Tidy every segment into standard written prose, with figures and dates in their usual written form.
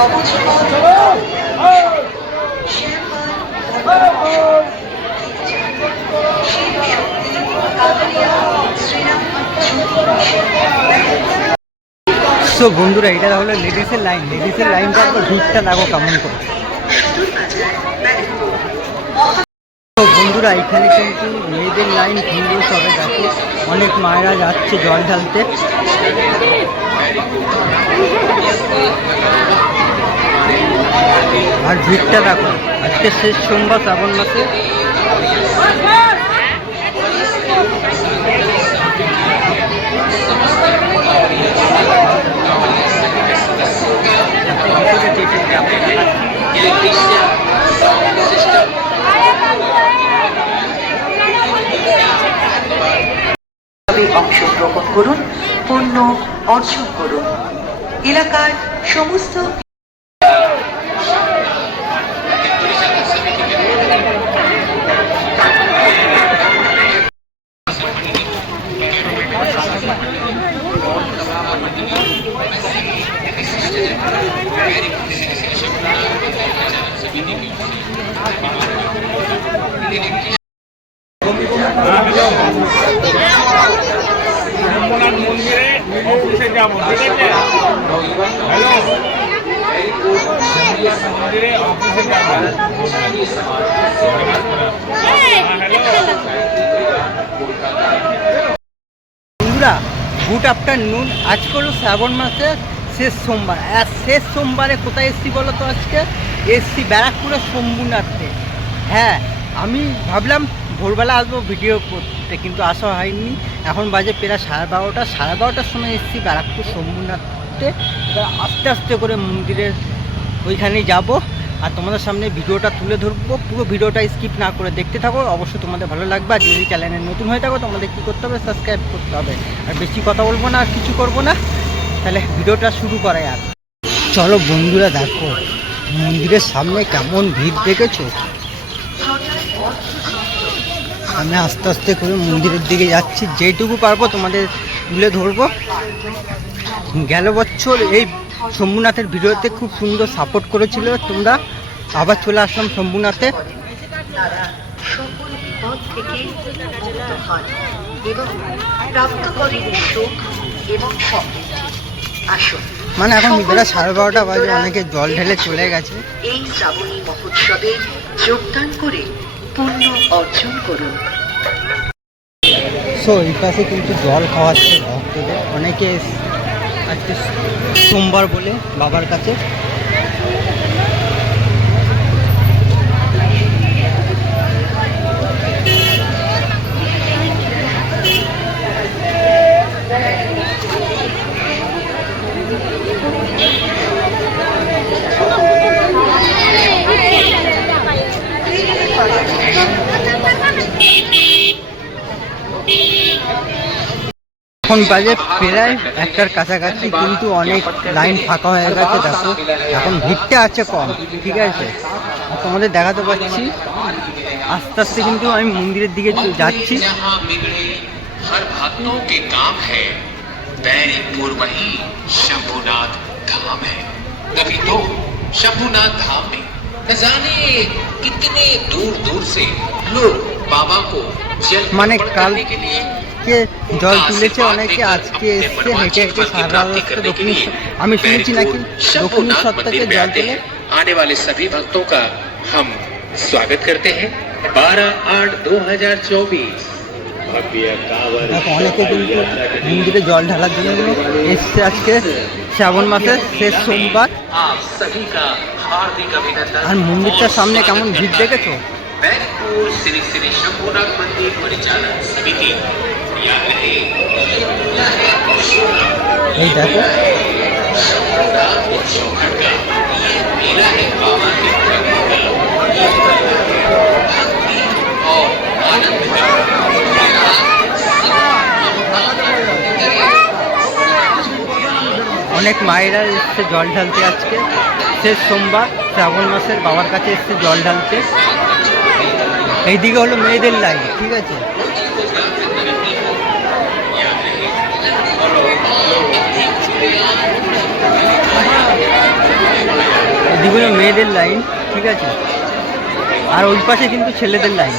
তো বন্ধুরা, এটা হলো লেডিসের লাইন। লেডিসের লাইনটা ভিড়টা দেখো কেমন করে। তো বন্ধুরা, এখানে কিন্তু মেয়েদের লাইন ভিড় সবে দেখো, অনেক মায়েরা যাচ্ছে জল ঢালতে। আর ভিড়টা দেখো, আজকে শেষ সোমবার শ্রাবণ মাসে। অংশগ্রহণ করুন, পণ্য অর্জন করুন। এলাকার সমস্ত বন্ধুরা, গুড আফটারনুন। আজকে হলো শ্রাবণ মাসের শেষ সোমবার। আর শেষ সোমবারে কোথায় এসছি বলো তো? আজকে এসছি ব্যারাকপুরের শম্ভুনাথে। হ্যাঁ, আমি ভাবলাম ভোরবেলা আসবো ভিডিও করতে, কিন্তু আসা হয়নি। এখন বাজে প্রায় 12:30। 12:30টার সময় এসছি ব্যারাকপুর শম্ভুনাথে। এবার আস্তে আস্তে করে মন্দিরের ওইখানেই যাব, আর তোমাদের সামনে ভিডিওটা তুলে ধরবো। পুরো ভিডিওটা স্কিপ না করে দেখতে থাকো, অবশ্যই তোমাদের ভালো লাগবে। আর যদি চ্যানেলে নতুন হয়ে থাকো, তোমাদের কী করতে হবে? সাবস্ক্রাইব করতে হবে। আর বেশি কথা বলবো না, আর কিছু করবো না। তাহলে ভিডিওটা শুরু করা যাক। চলো বন্ধুরা, দেখো মন্দিরের সামনে কেমন ভিড় দেখেছো। আমি আস্তে আস্তে করে মন্দিরের দিকে যাচ্ছি, যেটুকু পারবো তোমাদের তুলে ধরবো। গেল বছর এই শম্ভুনাথের ভিডিওতে খুব সুন্দর সাপোর্ট করেছিল তোমরা। আবার চলে আসলাম শম্ভুনাথে। মানে এখন বেলা 12:30 বাজে, অনেকে জল ঢেলে চলে গেছে। এই শ্রাবণী মহোৎসবে যোগদান করে পুণ্য অর্জন করুন। সো এই পাশে কিন্তু জল খাওয়াচ্ছে ভক্তদের। অনেকে আজকে সোমবার বলে বাবার কাছে। এখন বাজে প্রায় 1টার কাছাকাছি, কিন্তু অনেক লাইন ফাঁকা হয়ে গেছে। দেখো এখন ভিড়টা আছে কম, ঠিক আছে। তোমাদের দেখাতে পাচ্ছি আস্তে আস্তে কিন্তু আমি মন্দিরের দিকে যাচ্ছি। शंभुनाथ धाम में न जाने कितने दूर दूर से लोग बाबा को जल अर्पण करने के लिए কে জল তুলেছে অনেকে। আজকে এসছে হেঁটে হেঁটে সারা রাস্তা দক্ষিণেশ্বর। আমি শুনেছি নাকি দক্ষিণেশ্বর থেকে জল তুলে। आने वाले सभी भक्तों का हम स्वागत करते हैं। 12/8/2024 দেখো অনেকে কিন্তু মন্দিরে জল ঢালার জন্য এসছে। আজকে শ্রাবণ মাসের শেষ সোমবার। আর মন্দিরটার সামনে কেমন ভিড় দেখেছো। बैरकपुर श्री श्री शंभुनाथ मंदिर परिचालन समिति এই দেখো অনেক মায়েরা এসছে জল ঢালতে। আজকে শেষ সোমবার শ্রাবণ মাসের বাবার কাছে এসছে জল ঢালতে। এইদিকে হলো মেয়েদের লাইন, ঠিক আছে। এইগুলো মেয়েদের লাইন, ঠিক আছে, আর ওই পাশে কিন্তু ছেলেদের লাইন।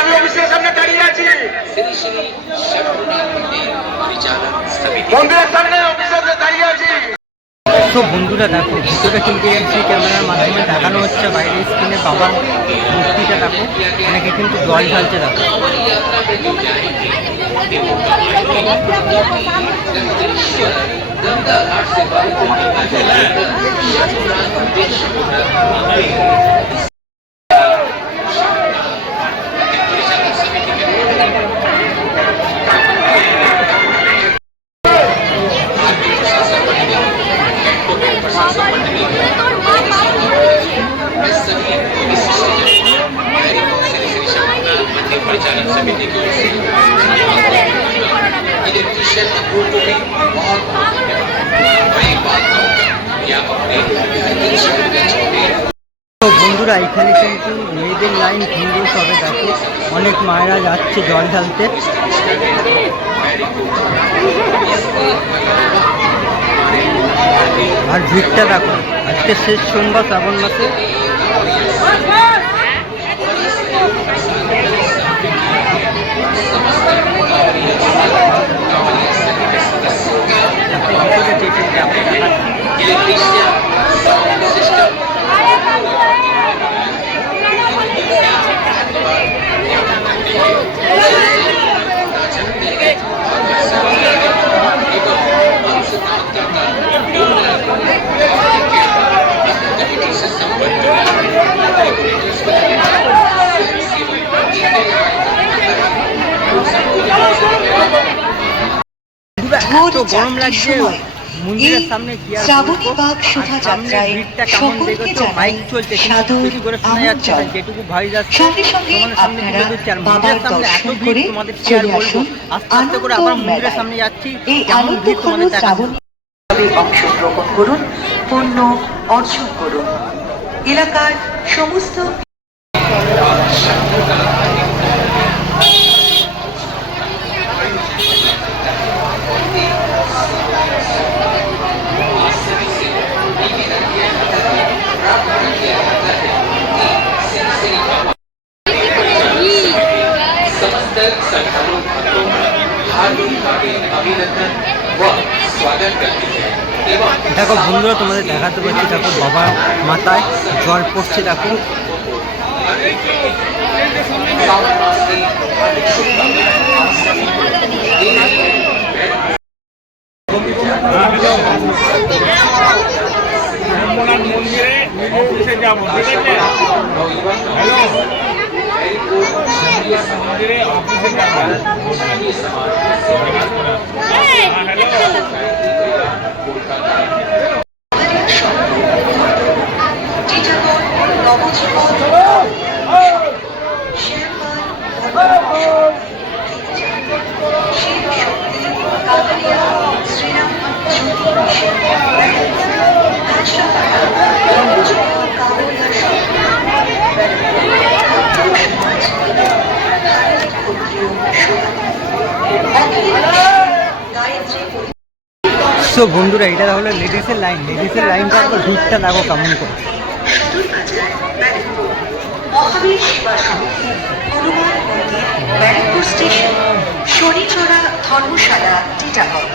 আমি অফিসের সামনে দাঁড়িয়ে আছি, মন্দিরের সামনে অফিসের দাঁড়িয়ে আছি। তো বন্ধুরা দেখো, ভিতরে কিন্তু এমসি ক্যামেরার মাধ্যমে দেখানো হচ্ছে বাইরের স্ক্রিনে বাবার মূর্তিটা। দেখো অনেকে কিন্তু জল ঢালছে। দেখো परिचालन समिति की ओर से इलेक्ट्रिशियन को भी बहुत मैं एक बात कहूँगा कि आप अपने छोटे। তো বন্ধুরা এখানে কিন্তু মেয়েদের লাইন ভিড় সবে। দেখো অনেক মায়েরা যাচ্ছে জল ঢালতে। আর ভিড়টা দেখো, আজকে শেষ সোমবার শ্রাবণ মাসে। এত গরম লাগছে মন্দিরের সামনে কি আর শ্রাবণী বাগ শোভাযাত্রায় সকলকে জানাই সাদর আমন্ত্রণ। যেটুকু ভাই যাচ্ছে সঙ্গে সঙ্গে আপনারা বাবার দর্শন করে চলে আসুন আস্তে করে আবার মন্দিরের সামনে যাচ্ছি। এই আনন্দঘন শ্রাবণী অংশগ্রহণ করুন, পুণ্য অর্জন করুন। এলাকার সমস্ত দেখো বন্ধুরা তোমাদের দেখাতে পাচ্ছি। দেখো বাবার মাথায় জল পড়ছে। দেখো মন্দিরে অফিসে যাবো, ঠিক আছে? হ্যালো, মন্দিরে অফিসে যাবো। সো বন্ধুরা এটা হলো লেডিসের লাইন। লেডিসের লাইনটা তো ভিড়টা দেখো কেমন করে। ব্যারাকপুর স্টেশন, শনিচড়া ধর্মশালা, টিটাগড়।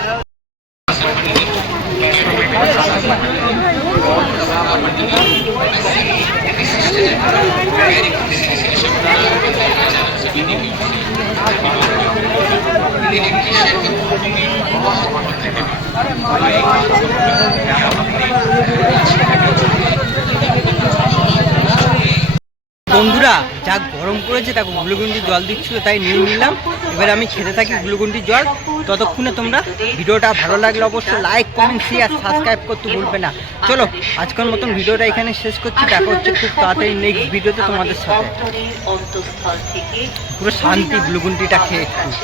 বন্ধুরা বন্ধুরা যা গরম করেছে তাকে গ্লুকন্ডি জল দিচ্ছিল তাই নিয়ে নিলাম। এবার আমি খেতে থাকি গ্লুকন্ডি জল। ততক্ষণে তোমরা ভিডিওটা ভালো লাগলে অবশ্যই লাইক কমেন্ট শেয়ার সাবস্ক্রাইব করতে ভুলবে না। চলো আজকের মতন ভিডিওটা এখানে শেষ করছি। দেখা হচ্ছে খুব তাড়াতাড়ি নেক্সট ভিডিওতে তোমাদের সাথে। অন্তরের অন্তঃস্থল থেকে পুরো শান্তি গ্লুকন্ডিটা খেয়ে একটু।